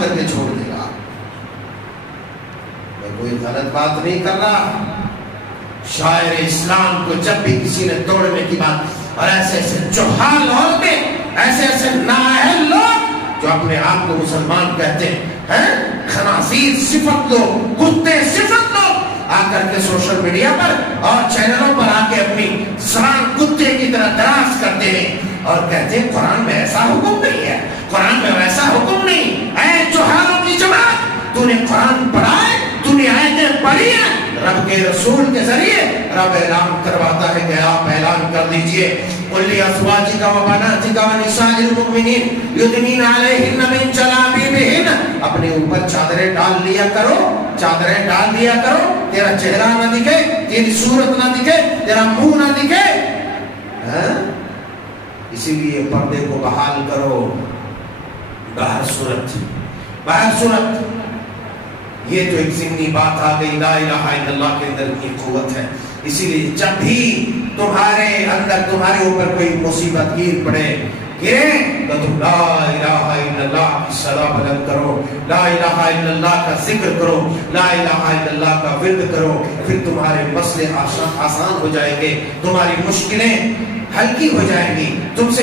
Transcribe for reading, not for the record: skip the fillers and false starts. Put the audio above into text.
معاف کر کے چھوڑ دے گا. میں کوئی غلط بات نہیں کر رہا. شاعر اسلام کو جب بھی کسی نے توڑنے کی بات، اور ایسے ایسے جہال عورتیں، ایسے ایسے نااہل لوگ جو اپنے آپ کو مسلمان کہتے ہیں، خنازیر صفت لوگ، کتے صفت لوگ آ کر کے سوشل میڈیا پر اور چینلوں پر آ کے اپنی سران کتے کی طرح دراز کرتے ہیں اور کہتے ہیں قرآن میں ایسا حکم نہیں ہے، قرآن میں ویسا حکم نہیں. اے جہالوں کی جماعت، تو نے قرآن پڑھا ہے، تو نے آیتیں پڑھی ہیں. رب کے رسول کے ذریعے رب اعلان کرواتا ہے کہ آپ اعلان کر دیجئے قُلْ لِأَزْوَاجِكَ وَبَنَاتِكَ وَنِسَاءِ الْمُؤْمِنِينَ يُدْنِينَ عَلَيْهِنَّ مِنْ جَلَابِيبِهِنَّ. اپنے اوپر چادریں ڈال لیا کرو، چادریں ڈال دیا کرو، تیرا چہرہ نہ دکھے، تیری صورت نہ دکھے، تیرا منہ نہ دکھے. اسی لیے پردے کو بحال کرو. باہر صورت، باہر صورت. یہ تو ایک ضمنی بات آ گئی. لا الہ الا اللہ کے اندر کی قوت ہے. اسی لیے جب بھی تمہارے اندر، تمہارے اوپر کوئی مصیبت گر پڑے، گرے، تو تم لا الہ الا اللہ کی صدا بلند کرو، لا الہ الا اللہ کا ذکر کرو، لا الہ الا اللہ کا ورد کرو. پھر تمہارے مسئلے آسان ہو جائیں گے، تمہاری مشکلیں ہلکی ہو جائیں گی. تم سے